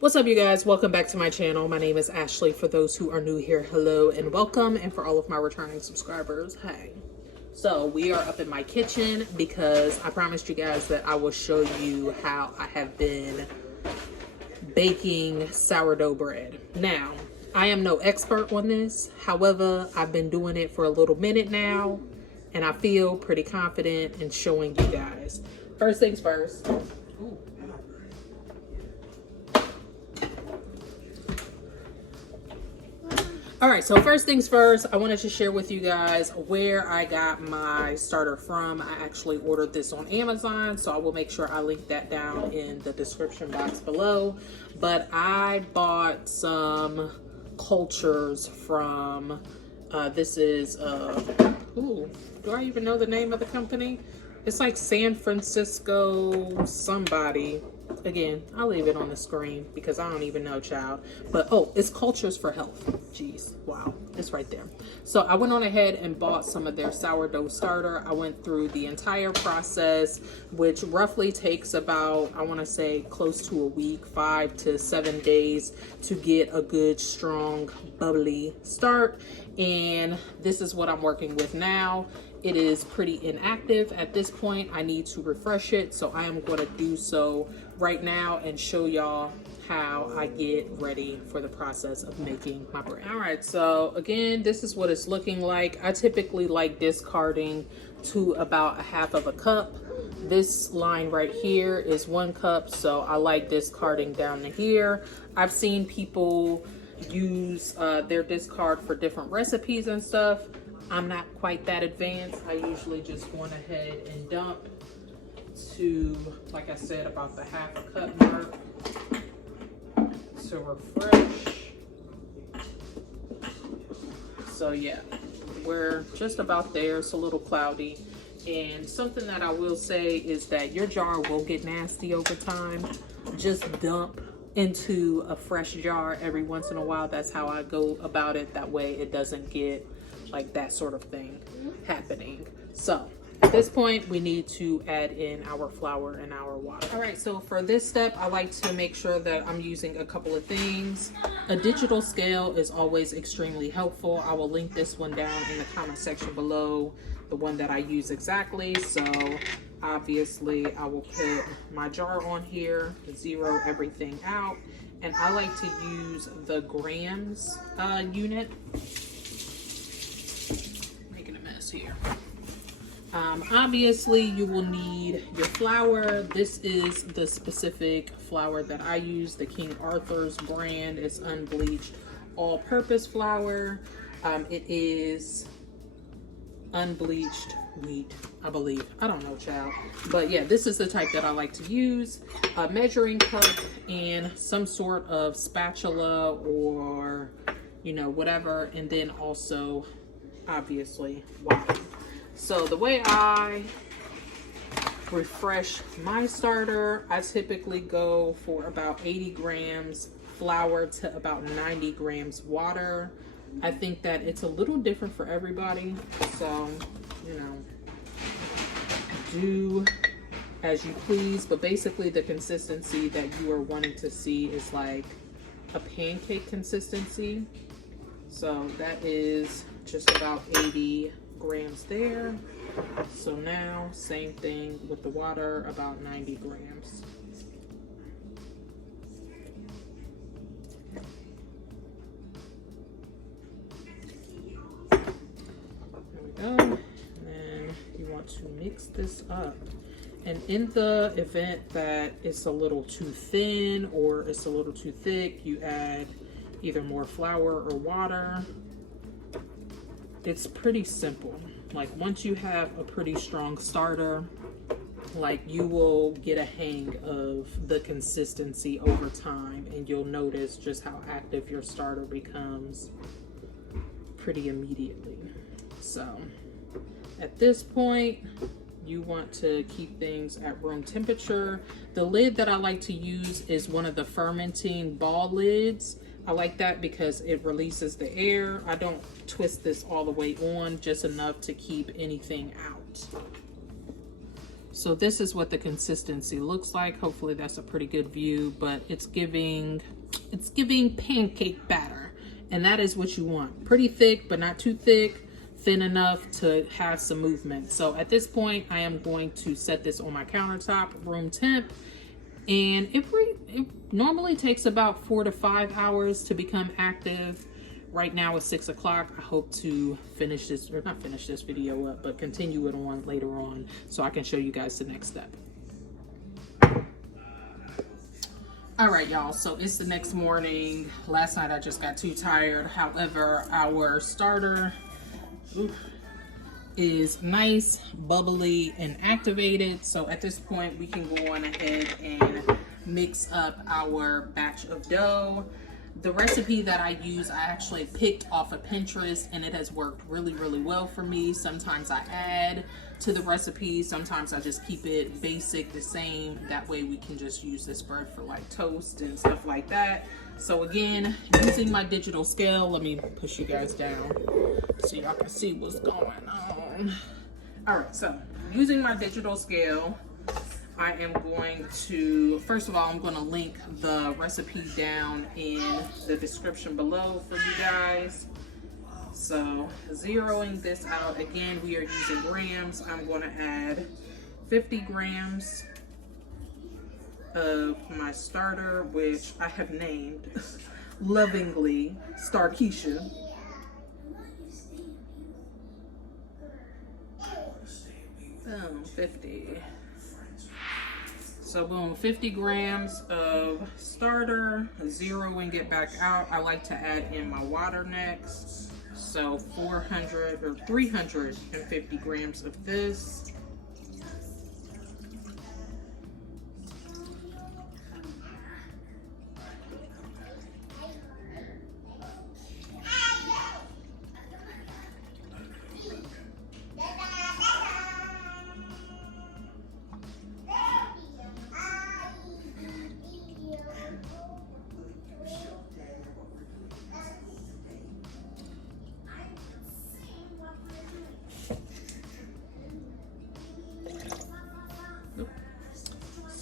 What's up, you guys? Welcome back to my channel. My name is Ashley. For those who are new here, hello and welcome. And for all of my returning subscribers, hey. So we are up in my kitchen because I promised you guys that I will show you how I have been baking sourdough bread. Now, I am no expert on this. However, I've been doing it for a little minute now, and I feel pretty confident in showing you guys. First things first. All right, so first things first, I wanted to share with you guys where I got my starter from. I actually ordered this on Amazon, so I will make sure I link that down in the description box below. But I bought some cultures from, this is, do I even know the name of the company? It's like San Francisco somebody. Again, I'll leave it on the screen because I don't even know, child. But, oh, it's Cultures for Health. Jeez, wow, it's right there. So I went on ahead and bought some of their sourdough starter. I went through the entire process, which roughly takes about, I want to say, close to a week, 5 to 7 days to get a good, strong, bubbly start. And this is what I'm working with now. It is pretty inactive at this point. I need to refresh it, so I am going to do so right now and show y'all how I get ready for the process of making my bread. All right, so again, this is what it's looking like. I typically like discarding to about a half of a cup. This line right here is 1 cup, so I like discarding down to here. I've seen people use their discard for different recipes and stuff. I'm not quite that advanced. I usually just went ahead and dump to, like I said, about the half a cup mark to refresh. So yeah, we're just about there. It's a little cloudy. And something that I will say is that your jar will get nasty over time. Just dump into a fresh jar every once in a while. That's how I go about it. That way it doesn't get like that sort of thing happening. So at this point, we need to add in our flour and our water. All right, so for this step, I like to make sure that I'm using a couple of things. A digital scale is always extremely helpful. I will link this one down in the comment section below, the one that I use exactly. So obviously I will put my jar on here, zero everything out. And I like to use the grams unit. Here. Obviously you will need your flour. This is the specific flour that I use, the King Arthur's brand. It's unbleached all-purpose flour. It is unbleached wheat, I believe. I don't know, child, but yeah, this is the type that I like to use. A measuring cup and some sort of spatula or, you know, whatever, and then also obviously water. So the way I refresh my starter, I typically go for about 80 grams flour to about 90 grams water. I think that it's a little different for everybody, so you know, do as you please. But basically the consistency that you are wanting to see is like a pancake consistency. So that is just about 80 grams there. So now same thing with the water, about 90 grams. There we go. And then you want to mix this up. And in the event that it's a little too thin or it's a little too thick, you add either more flour or water. It's pretty simple. Like once you have a pretty strong starter, like you will get a hang of the consistency over time, and you'll notice just how active your starter becomes pretty immediately. So at this point, you want to keep things at room temperature. The lid that I like to use is one of the fermenting ball lids. I like that because it releases the air. I don't twist this all the way on, just enough to keep anything out. So this is what the consistency looks like. Hopefully that's a pretty good view, but it's giving pancake batter, and that is what you want. Pretty thick, but not too thick, thin enough to have some movement. So at this point, I am going to set this on my countertop, room temp, and it normally takes about 4 to 5 hours to become active. Right now it's 6 o'clock. I hope to finish this, or not finish this video up, but continue it on later on so I can show you guys the next step. All right, y'all, so it's the next morning. Last night I just got too tired. However, our starter is nice, bubbly, and activated. So at this point, we can go on ahead and mix up our batch of dough. The recipe that I use, I actually picked off of Pinterest, and it has worked really, really well for me. Sometimes I add to the recipe. Sometimes I just keep it basic, the same. That way we can just use this bread for like toast and stuff like that. So again, using my digital scale, let me push you guys down so y'all can see what's going on. All right, so using my digital scale, I am going to, first of all, I'm going to link the recipe down in the description below for you guys. So zeroing this out, again, we are using grams. I'm going to add 50 grams of my starter, which I have named lovingly Starkeisha. 50. So boom, 50 grams of starter, zeroing it back out. I like to add in my water next. So 400 or 350 grams of this.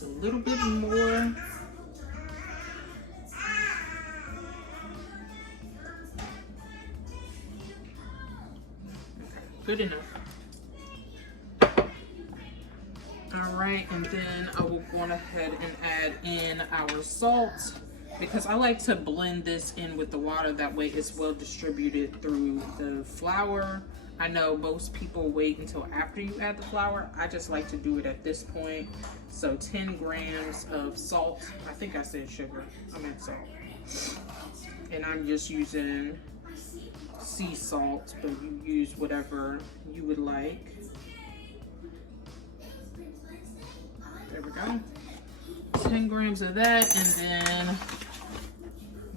A little bit more. Okay, good enough. All right, and then I will go ahead and add in our salt, because I like to blend this in with the water. That way it's well distributed through the flour. I know most people wait until after you add the flour. I just like to do it at this point. So 10 grams of salt. I think I said sugar. I meant salt. And I'm just using sea salt, but you use whatever you would like. There we go. 10 grams of that, and then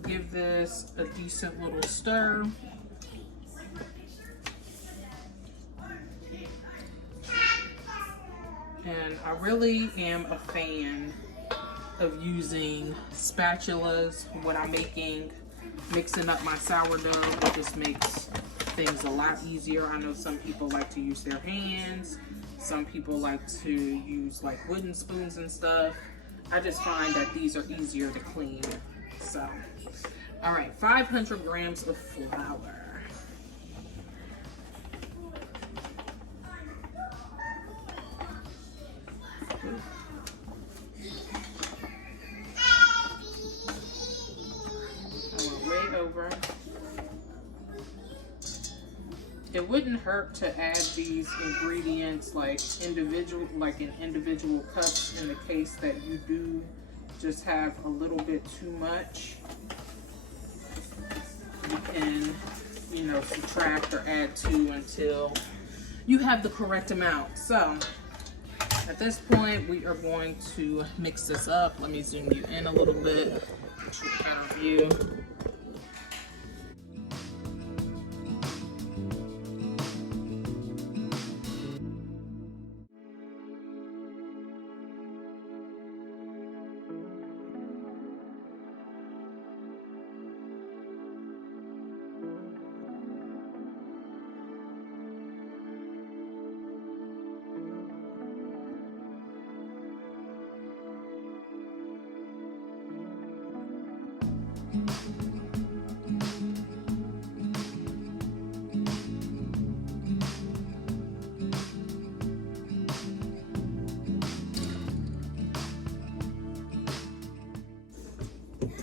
give this a decent little stir. And I really am a fan of using spatulas when I'm mixing up my sourdough. It just makes things a lot easier. I know some people like to use their hands. Some people like to use like wooden spoons and stuff. I just find that these are easier to clean. So, all right, 500 grams of flour. Way over. It wouldn't hurt to add these ingredients like in individual cups in the case that you do just have a little bit too much. You can, subtract or add to until you have the correct amount. So at this point, we are going to mix this up. Let me zoom you in a little bit, better view.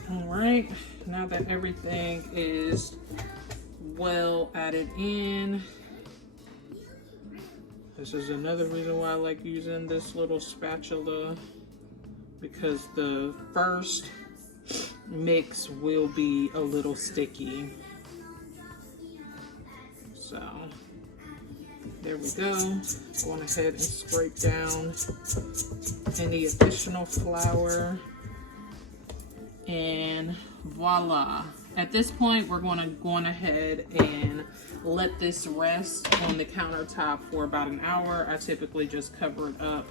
All right, now that everything is well added in, this is another reason why I like using this little spatula, because the first mix will be a little sticky. So there we go. Going ahead and scrape down any additional flour. And voila. At this point, we're going to go ahead and let this rest on the countertop for about an hour. I typically just cover it up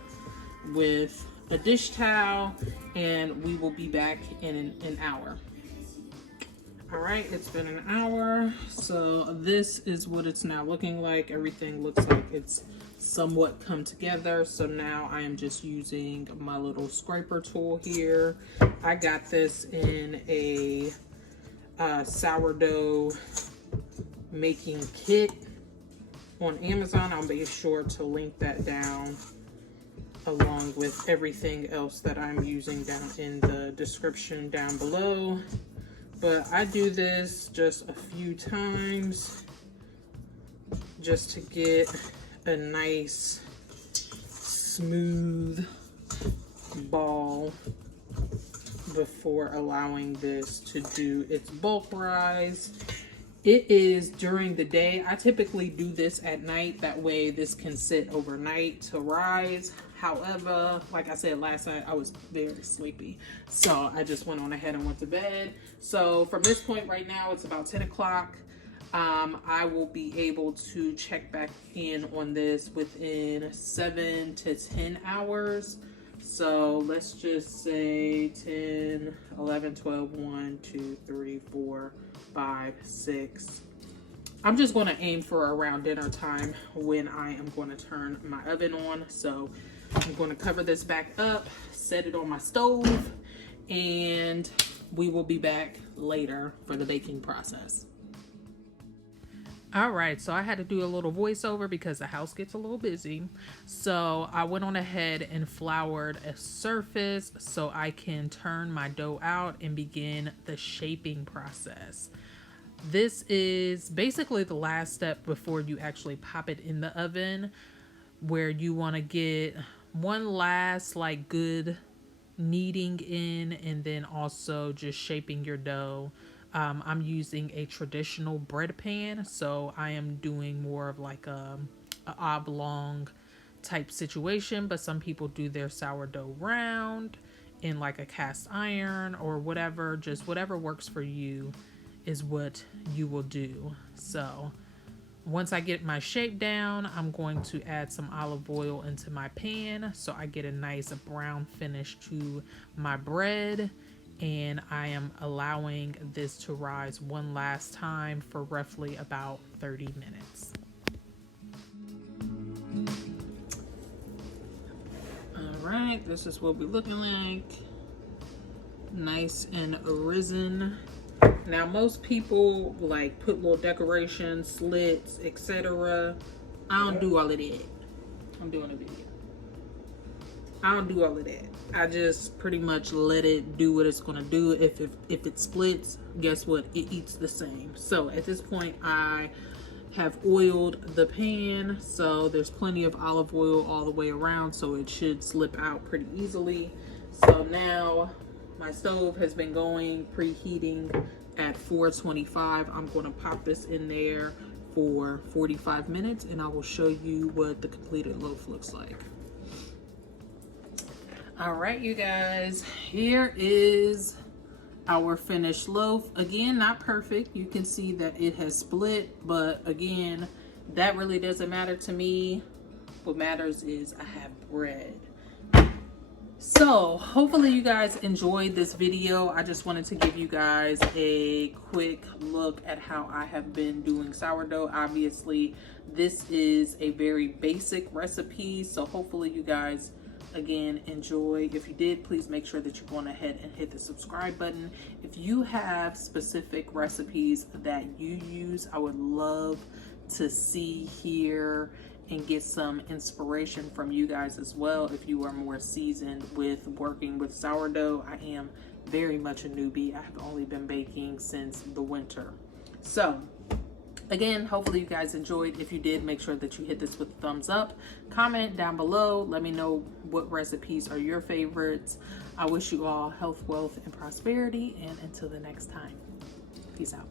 with a dish towel, and we will be back in an hour. All right, it's been an hour. So this is what it's now looking like. Everything looks like it's somewhat come together. So now I am just using my little scraper tool here. I got this in a sourdough making kit on Amazon. I'll be sure to link that down along with everything else that I'm using down in the description down below. But I do this just a few times just to get a nice smooth ball before allowing this to do its bulk rise. It is during the day. I typically do this at night. That way this can sit overnight to rise. However, like I said last night, I was very sleepy. So I just went on ahead and went to bed. So from this point right now, it's about 10 o'clock. I will be able to check back in on this within 7 to 10 hours. So let's just say 10, 11, 12, 1, 2, 3, 4, 5, 6. I'm just going to aim for around dinner time when I am going to turn my oven on. So I'm going to cover this back up, set it on my stove, and we will be back later for the baking process. All right, so I had to do a little voiceover because the house gets a little busy. So I went on ahead and floured a surface so I can turn my dough out and begin the shaping process. This is basically the last step before you actually pop it in the oven, where you want to get one last like good kneading in, and then also just shaping your dough. I'm using a traditional bread pan, so I am doing more of like a oblong type situation, but some people do their sourdough round in like a cast iron or whatever. Just whatever works for you is what you will do. So once I get my shape down, I'm going to add some olive oil into my pan so I get a nice brown finish to my bread. And I am allowing this to rise one last time for roughly about 30 minutes. All right, this is what we're looking like. Nice and risen. Now most people like put little decorations, slits, etc. I don't do all of that. I'm doing a video. I don't do all of that. I just pretty much let it do what it's gonna do. If it splits, guess what? It eats the same. So at this point, I have oiled the pan, so there's plenty of olive oil all the way around, so it should slip out pretty easily. So now my stove has been going, preheating at 425. I'm gonna pop this in there for 45 minutes and I will show you what the completed loaf looks like. All right, you guys, here is our finished loaf. Again, not perfect. You can see that it has split, but again, that really doesn't matter to me. What matters is I have bread. So hopefully you guys enjoyed this video. I just wanted to give you guys a quick look at how I have been doing sourdough. Obviously, this is a very basic recipe, so hopefully you guys again enjoy. If you did, please make sure that you're going ahead and hit the subscribe button. If you have specific recipes that you use, I would love to see, hear, and get some inspiration from you guys as well. If you are more seasoned with working with sourdough, I am very much a newbie. I have only been baking since the winter. So again, hopefully you guys enjoyed. If you did, make sure that you hit this with a thumbs up. Comment down below. Let me know what recipes are your favorites. I wish you all health, wealth, and prosperity. And until the next time, peace out.